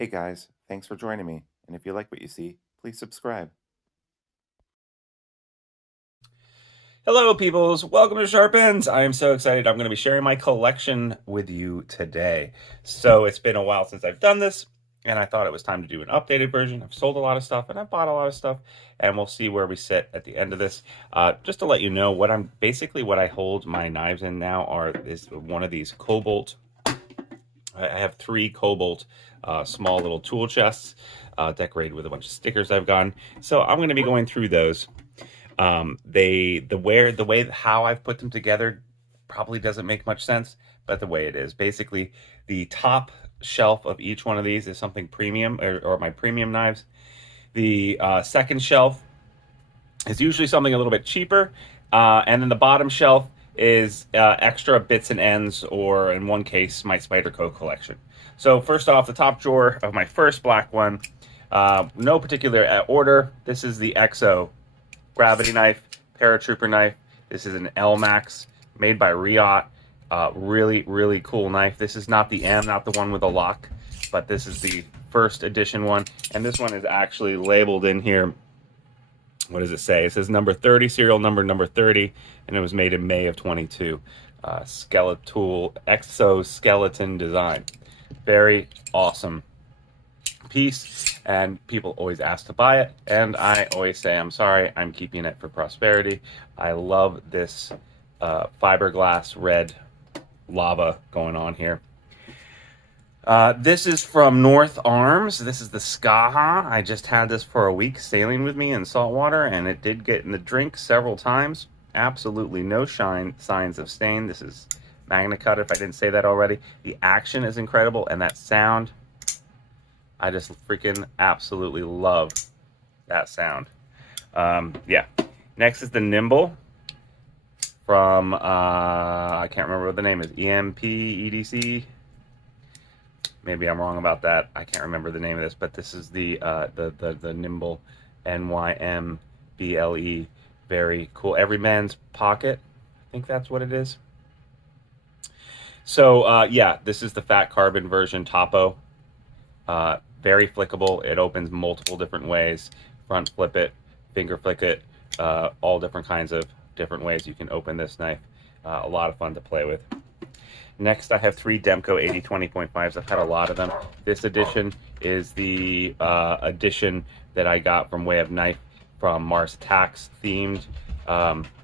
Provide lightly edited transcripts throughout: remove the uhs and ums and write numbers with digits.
Hey guys, thanks for joining me, and if you like what you see, please subscribe. Hello, peoples. Welcome to Sharpens. I am so excited. I'm going to be sharing my collection with you today. So it's been a while since I've done this, and I thought it was time to do an updated version. I've sold a lot of stuff, and I've bought a lot of stuff, and we'll see where we sit at the end of this. Just to let you know, what I hold my knives in now is one of these Cobalt. I have three Cobalt small little tool chests decorated with a bunch of stickers I've gotten. So I'm going to be going through those. The way how I've put them together probably doesn't make much sense, but the way it is, basically the top shelf of each one of these is something premium, or my premium knives. The second shelf is usually something a little bit cheaper, and then the bottom shelf is extra bits and ends, or in one case, my Spyderco collection. So first off, the top drawer of my first black one, no particular order. This is the XO gravity knife, paratrooper knife. This is an L-Max made by Riot. Really, really cool knife. This is not the M, not the one with a lock, but this is the first edition one. And this one is actually labeled in here. What does it say? It says number 30, serial number 30, and it was made in May of 22. Skeletal exoskeleton design. Very awesome piece, and people always ask to buy it, and I always say I'm sorry, I'm keeping it for prosperity. I love this fiberglass red lava going on here. This is from North Arms. This is the Skaha. I just had this for a week sailing with me in saltwater, and it did get in the drink several times. Absolutely no signs of stain. This is Magna Cut, if I didn't say that already. The action is incredible, and that sound, I just freaking absolutely love that sound. Yeah. Next is the Nimble from, I can't remember what the name is, EMP, EDC. Maybe I'm wrong about that. I can't remember the name of this, but this is the Nimble, NYMBLE. Very cool. Every man's pocket. I think that's what it is. So, yeah, this is the fat carbon version Topo. Very flickable. It opens multiple different ways. Front flip it, finger flick it, all different kinds of different ways you can open this knife. A lot of fun to play with. Next, I have three Demko 80-20.5s. I've had a lot of them. This edition is the edition that I got from Way of Knife from Mars Attacks themed.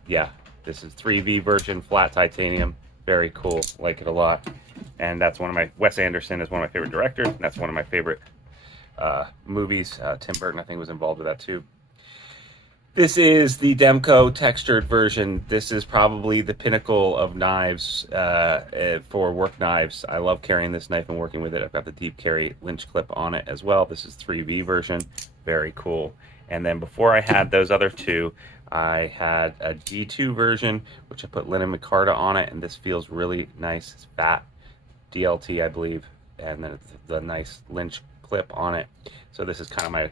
Yeah, this is 3V version, flat titanium. Very cool. Like it a lot. And that's one of my, Wes Anderson is one of my favorite directors. And that's one of my favorite movies. Tim Burton, I think, was involved with that too. This is the Demko textured version. This is probably the pinnacle of knives for work knives. I love carrying this knife and working with it. I've got the deep carry lynch clip on it as well. This is 3V version. Very cool. And then before I had those other two, I had a D2 version, which I put linen micarta on it, and this feels really nice. It's fat DLT, I believe, and then it's the nice lynch clip on it. So this is kind of my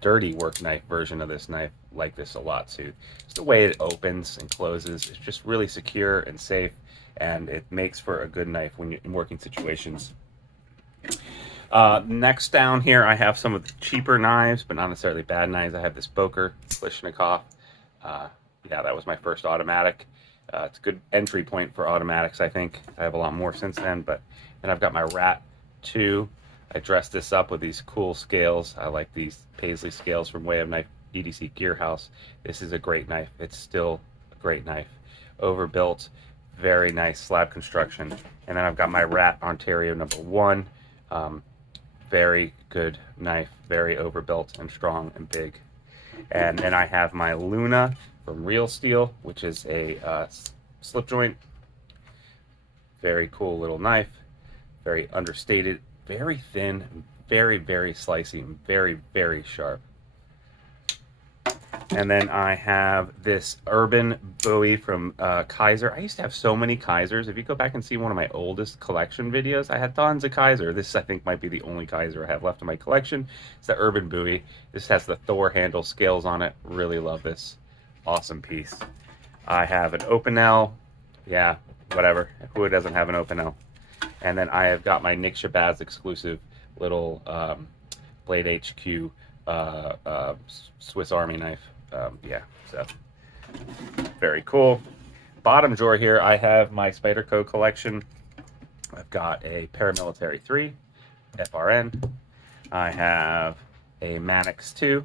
dirty work knife version of this knife. Like this a lot too. It's the way it opens and closes. It's just really secure and safe, and it makes for a good knife when you're in working situations. Next down here, I have some of the cheaper knives, but not necessarily bad knives. I have this Boker Klishnikov. Yeah, that was my first automatic. It's a good entry point for automatics, I think. I have a lot more since then, but then I've got my Rat 2. I dressed this up with these cool scales. I like these Paisley scales from Way of Knife EDC Gearhouse. This is a great knife. It's still a great knife. Overbuilt, very nice slab construction. And then I've got my Rat Ontario #1. Very good knife, very overbuilt and strong and big. And then I have my Luna from Real Steel, which is a slip joint. Very cool little knife, very understated, very thin, very, very slicey, very, very sharp. And then I have this Urban Bowie from Kaiser. I used to have so many Kaisers. If you go back and see one of my oldest collection videos, I had tons of Kaiser. This, I think, might be the only Kaiser I have left in my collection. It's the Urban Bowie. This has the Thor handle scales on it. Really love this. Awesome piece. I have an Opinel. Yeah, whatever. Who doesn't have an Opinel? And then I have got my Nick Shabazz exclusive little Blade HQ Swiss Army knife. Yeah, so very cool. Bottom drawer here, I have my Spyderco collection. I've got a Paramilitary 3 FRN. I have a Mannix 2.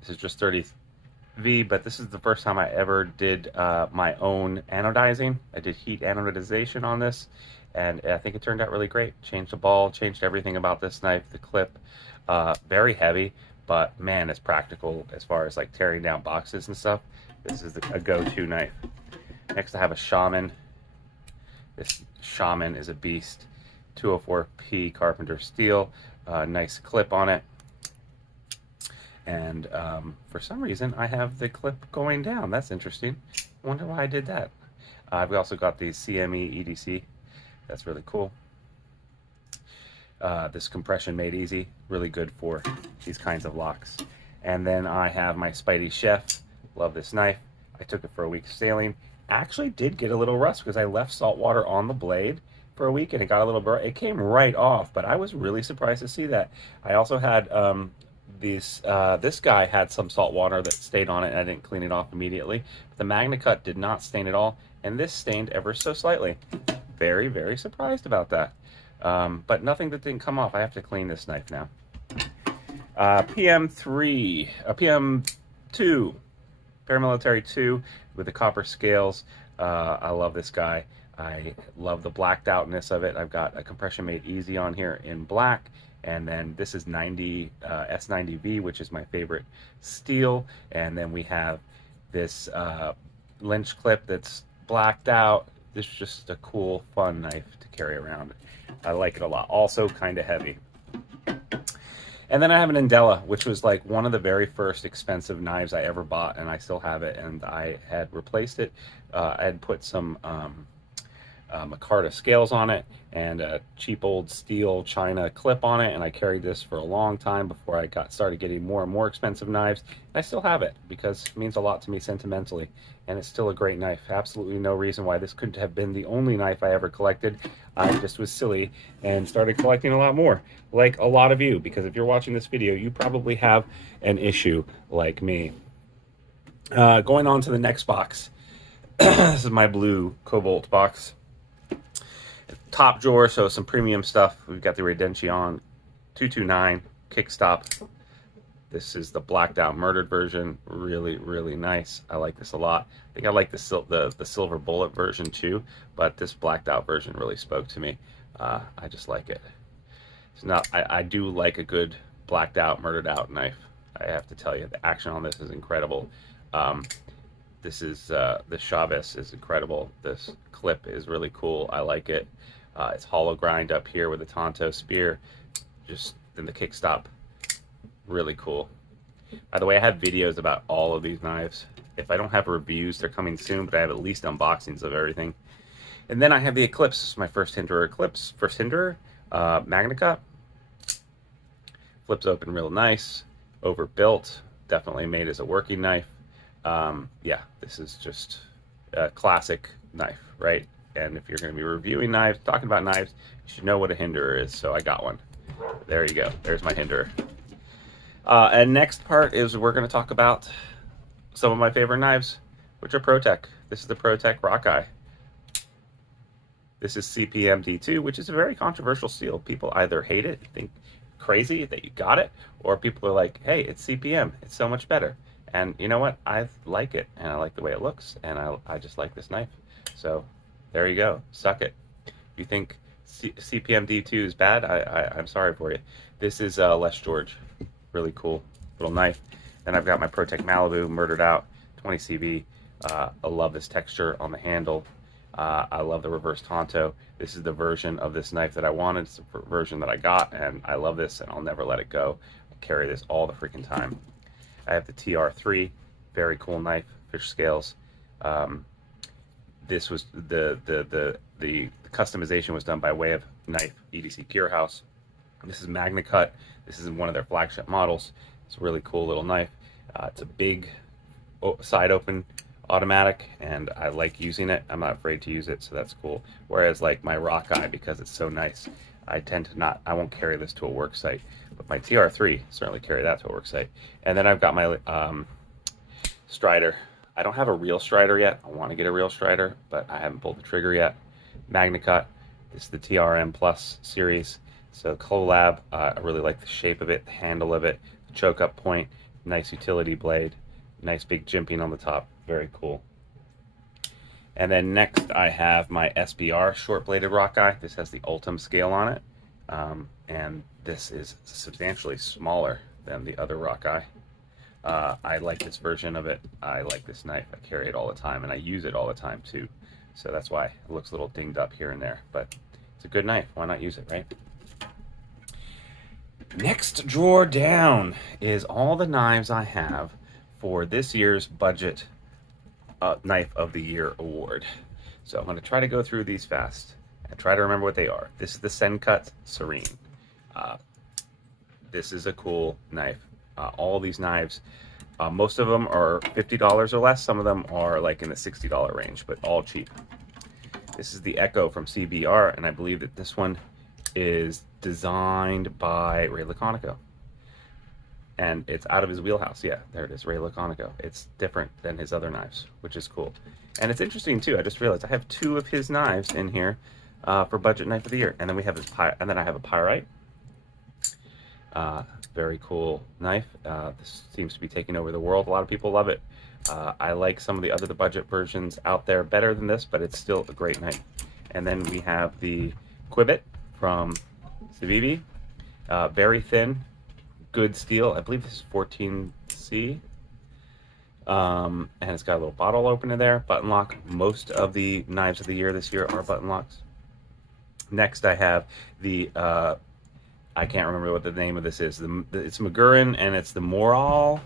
This is just 30V, but this is the first time I ever did my own anodizing. I did heat anodization on this, and I think it turned out really great. Changed the ball, changed everything about this knife, the clip. Very heavy, but man, it's practical as far as like tearing down boxes and stuff. This is a go-to knife. Next I have a Shaman. This Shaman is a beast. 204P Carpenter steel. Nice clip on it. And for some reason I have the clip going down. That's interesting. I wonder why I did that. I've also got the CME EDC. That's really cool. This compression made easy. Really good for these kinds of locks. And then I have my Spidey Chef. Love this knife. I took it for a week sailing. Actually did get a little rust because I left salt water on the blade for a week and it got a little burnt. It came right off, but I was really surprised to see that. I also had this guy had some salt water that stayed on it and I didn't clean it off immediately. But the Magna Cut did not stain at all, and this stained ever so slightly. Very, very surprised about that. But nothing that didn't come off. I have to clean this knife now. PM2, Paramilitary 2 with the copper scales. I love this guy. I love the blacked outness of it. I've got a compression made easy on here in black, and then this is 90 S90V, which is my favorite steel. And then we have this lynch clip that's blacked out. This is just a cool, fun knife to carry around. I like it a lot. Also kind of heavy. And then I have an Indela, which was like one of the very first expensive knives I ever bought, and I still have it, and I had replaced it. I had put some micarta scales on it and a cheap old steel China clip on it, and I carried this for a long time before I started getting more and more expensive knives. And I still have it because it means a lot to me sentimentally, and it's still a great knife. Absolutely no reason why this couldn't have been the only knife I ever collected. I just was silly and started collecting a lot more, like a lot of you, because if you're watching this video, you probably have an issue like me. Going on to the next box. This is my blue Cobalt box. Top drawer, so some premium stuff. We've got the Redemption 229 kickstop. This is the blacked out murdered version. Really, really nice. I like this a lot. I think I like the silver bullet version too, but this blacked out version really spoke to me. I just like it. It's not. I do like a good blacked out, murdered out knife. I have to tell you, the action on this is incredible. This is the Chavez is incredible. This clip is really cool. I like it. It's hollow grind up here with a Tonto spear. Just in the kickstop, really cool. By the way, I have videos about all of these knives. If I don't have reviews, they're coming soon, but I have at least unboxings of everything. And then I have the Eclipse. This is my first Hinderer Eclipse. First Hinderer, Magna Cut. Flips open real nice. Overbuilt. Definitely made as a working knife. Yeah, this is just a classic knife, right? And if you're going to be reviewing knives, talking about knives, you should know what a Hinderer is. So I got one. There you go. There's my Hinderer. And next part is we're going to talk about some of my favorite knives, which are ProTech. This is the ProTech Rockeye. This is CPM D2, which is a very controversial steel. People either hate it, think crazy that you got it, or people are like, hey, it's CPM. It's so much better. And you know what? I like it, and I like the way it looks, and I just like this knife. So there you go. Suck it. If you think CPM D2 is bad, I'm sorry for you. This is Les George. Really cool little knife. Then I've got my ProTech Malibu Murdered Out 20 CV. I love this texture on the handle. I love the reverse Tonto. This is the version of this knife that I wanted. It's the version that I got, and I love this, and I'll never let it go. I carry this all the freaking time. I have the TR3, very cool knife, fish scales. This was the customization was done by way of Knife EDC Gear House. This is Magna Cut. This is one of their flagship models. It's a really cool little knife. It's a big side open automatic, and I like using it. I'm not afraid to use it, so that's cool. Whereas like my Rockeye, because it's so nice, I tend to not, I won't carry this to a work site, but my TR3 certainly carry that to a work site. And then I've got my Strider. I don't have a real Strider yet. I want to get a real Strider, but I haven't pulled the trigger yet. MagnaCut. This is the TRM Plus series. So collab. I really like the shape of it, the handle of it, the choke up point, nice utility blade, nice big jimping on the top. Very cool. And then next I have my SBR short bladed rock eye. This has the Ultim scale on it. And this is substantially smaller than the other rock eye. I like this version of it. I like this knife. I carry it all the time, and I use it all the time too. So that's why it looks a little dinged up here and there, but it's a good knife. Why not use it, right? Next drawer down is all the knives I have for this year's budget Knife of the Year award. So I'm going to try to go through these fast and try to remember what they are. This is the Sencut Serene. This is a cool knife. All these knives, most of them are $50 or less. Some of them are like in the $60 range, but all cheap. This is the Echo from CBR, and I believe that this one is designed by Ray Laconico. And it's out of his wheelhouse. Yeah, there it is, Ray Laconico. It's different than his other knives, which is cool. And it's interesting too. I just realized I have 2 of his knives in here for budget knife of the year. And then we have his and then I have a Pyrite. Very cool knife. This seems to be taking over the world. A lot of people love it. I like some of the other budget versions out there better than this, but it's still a great knife. And then we have the Quibit from Civivi. Very thin, good steel. I believe this is 14C. And it's got a little bottle opener there, button lock. Most of the knives of the year this year are button locks. Next I have the I can't remember what the name of this is. It's Magurin, and it's the Moral,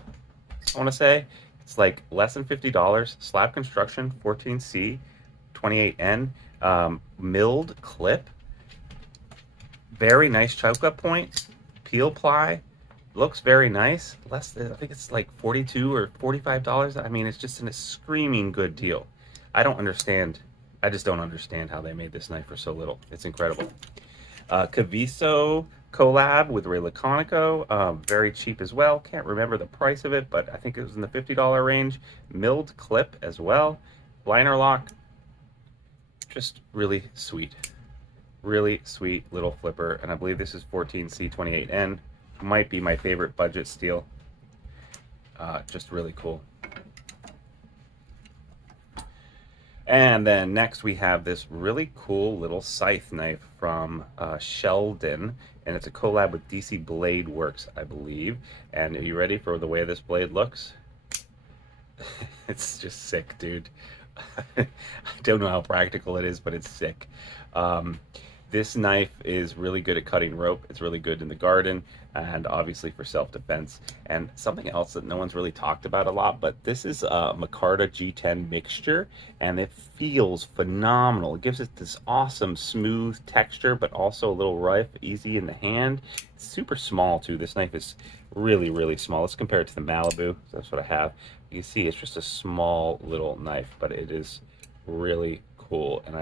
I want to say. It's like less than $50. Slab construction, 14C, 28N, milled clip. Very nice choke up point. Peel ply. Looks very nice. Less than, I think it's like $42 or $45. I mean, it's just a screaming good deal. I don't understand. I just don't understand how they made this knife for so little. It's incredible. Caviso collab with Ray Laconico, very cheap as well. Can't remember the price of it, but I think it was in the $50 range. Milled clip as well. Liner lock. Just really sweet. Really sweet little flipper, and I believe this is 14C28N. Might be my favorite budget steel. Just really cool. And then next we have this really cool little scythe knife from Sheldon, and it's a collab with DC Blade Works, I believe. And are you ready for the way this blade looks? It's just sick, dude. I don't know how practical it is, but it's sick. This knife is really good at cutting rope. It's really good in the garden and obviously for self-defense. And something else that no one's really talked about a lot, but this is a Micarta G10 mixture, and it feels phenomenal. It gives it this awesome smooth texture, but also a little rough, easy in the hand. It's super small too. This knife is really, really small. Let's compare it to the Malibu. That's what I have. You can see it's just a small little knife, but it is really cool, and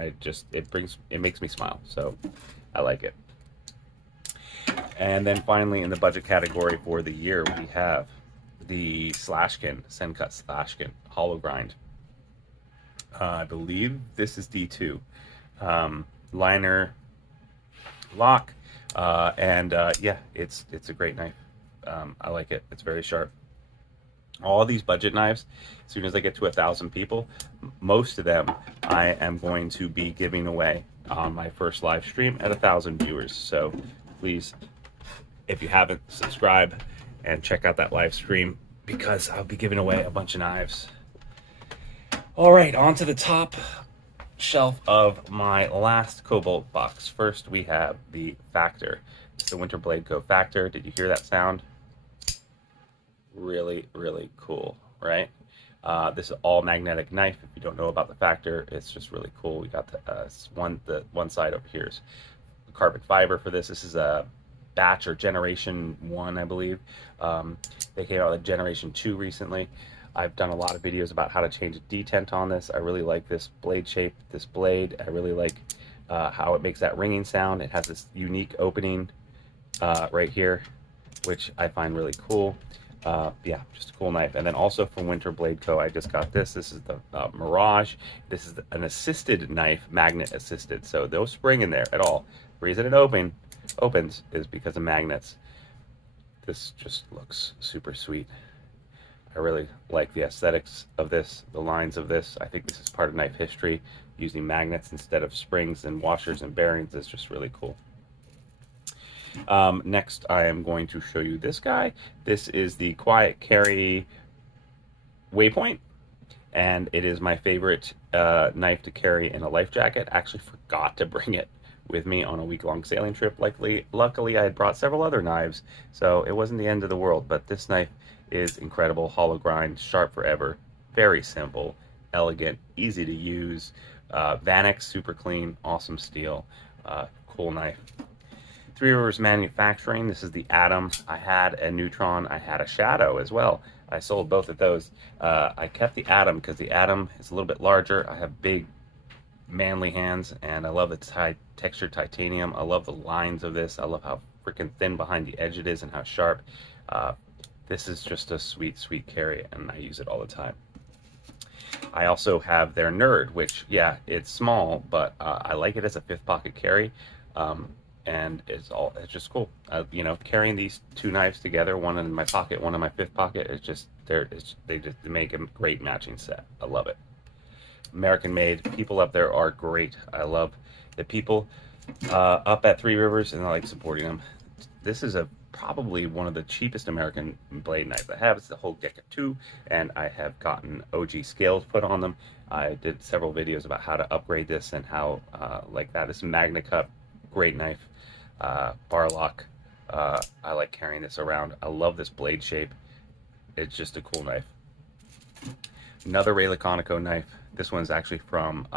it makes me smile, so I like it. And then finally, in the budget category for the year, we have the Slashkin, Sencut Slashkin hollow grind. I believe this is D2. Liner lock, and yeah, it's a great knife. I like it. It's very sharp. All these budget knives, as soon as I get to 1,000 people, most of them I am going to be giving away on my first live stream at 1,000 viewers. So please, if you haven't, subscribe and check out that live stream, because I'll be giving away a bunch of knives. All right, on to the top shelf of my last Cobalt box. First, we have the Factor. It's the Winter Blade Co. Factor. Did you hear that sound? Really, really cool, right? This is all magnetic knife. If you don't know about the Factor, it's just really cool. We got the one side over here is carbon fiber for this. This is a batch or generation 1, I believe. They came out with generation 2 recently. I've done a lot of videos about how to change a detent on this. I really like this blade shape, this blade. I really like how it makes that ringing sound. It has this unique opening right here, which I find really cool. Yeah, just a cool knife. And then also from Winter Blade Co., I just got this. This is the Mirage. This is an assisted knife, magnet assisted. So no spring in there at all. The reason it opens is because of magnets. This just looks super sweet. I really like the aesthetics of this, the lines of this. I think this is part of knife history. Using magnets instead of springs and washers and bearings is just really cool. Next, I am going to show you this guy. This is the Quiet Carry Waypoint, and it is my favorite knife to carry in a life jacket. I actually forgot to bring it with me on a week-long sailing trip. Luckily, I had brought several other knives, so it wasn't the end of the world, but this knife is incredible. Hollow grind, sharp forever, very simple, elegant, easy to use. Vanex, super clean, awesome steel, cool knife. Three Rivers Manufacturing, this is the Atom. I had a Neutron, I had a Shadow as well. I sold both of those. I kept the Atom because the Atom is a little bit larger. I have big, manly hands, and I love the textured titanium. I love the lines of this. I love how freaking thin behind the edge it is and how sharp. This is just a sweet, sweet carry, and I use it all the time. I also have their Nerd, which, yeah, it's small, but I like it as a fifth pocket carry. And it's just cool. You know, carrying these two knives together, one in my pocket, one in my fifth pocket, they make a great matching set. I love it. American made. People up there are great. I love the people up at Three Rivers, and I like supporting them. This is probably one of the cheapest American blade knives I have. It's the whole deck of two, and I have gotten OG scales put on them. I did several videos about how to upgrade this and how like that. This Magna Cup, great knife. Bar lock. I like carrying this around. I love this blade shape. It's just a cool knife. Another Ray Laconico knife. This one's actually from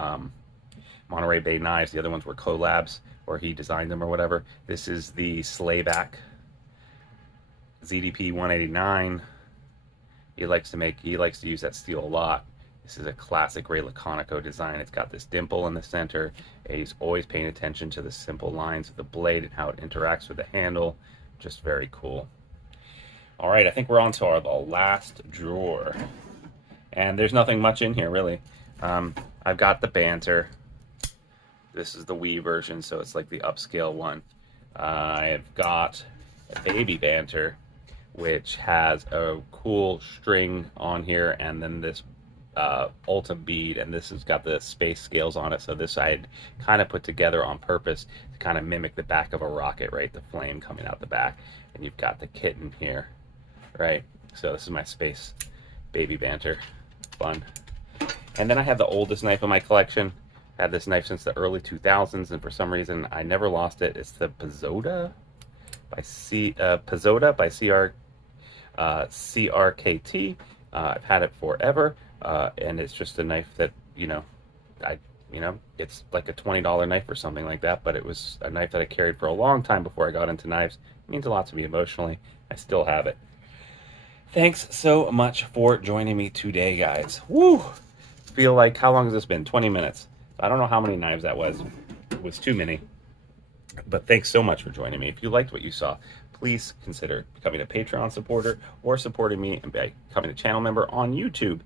Monterey Bay Knives. The other ones were collabs, or he designed them or whatever. This is the Slayback ZDP 189. He likes to use that steel a lot. This is a classic Ray Laconico design. It's got this dimple in the center. He's always paying attention to the simple lines of the blade and how it interacts with the handle. Just very cool. All right, I think we're on to the last drawer. And there's nothing much in here, really. I've got the Banter. This is the Wii version, so it's like the upscale one. I've got a Baby Banter, which has a cool string on here, and then this Ulta bead, and this has got the space scales on it. So this I had kind of put together on purpose to kind of mimic the back of a rocket, right? The flame coming out the back, and you've got the kitten here, right? So this is my space Baby Banter, fun. And then I have the oldest knife in my collection. I had this knife since the early 2000s, and for some reason I never lost it. It's the Pizzoda by CRKT. I've had it forever. And it's just a knife that, it's like a $20 knife or something like that, but it was a knife that I carried for a long time before I got into knives. It means a lot to me emotionally. I still have it. Thanks so much for joining me today, guys. Woo! Feel like, how long has this been? 20 minutes. I don't know how many knives that was. It was too many. But thanks so much for joining me. If you liked what you saw, please consider becoming a Patreon supporter or supporting me and becoming a channel member on YouTube.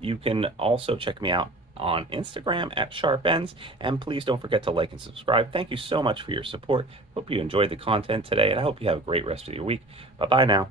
You can also check me out on Instagram at Sharp Ends, and please don't forget to like and subscribe. Thank you so much for your support. Hope you enjoyed the content today, and I hope you have a great rest of your week. Bye-bye now.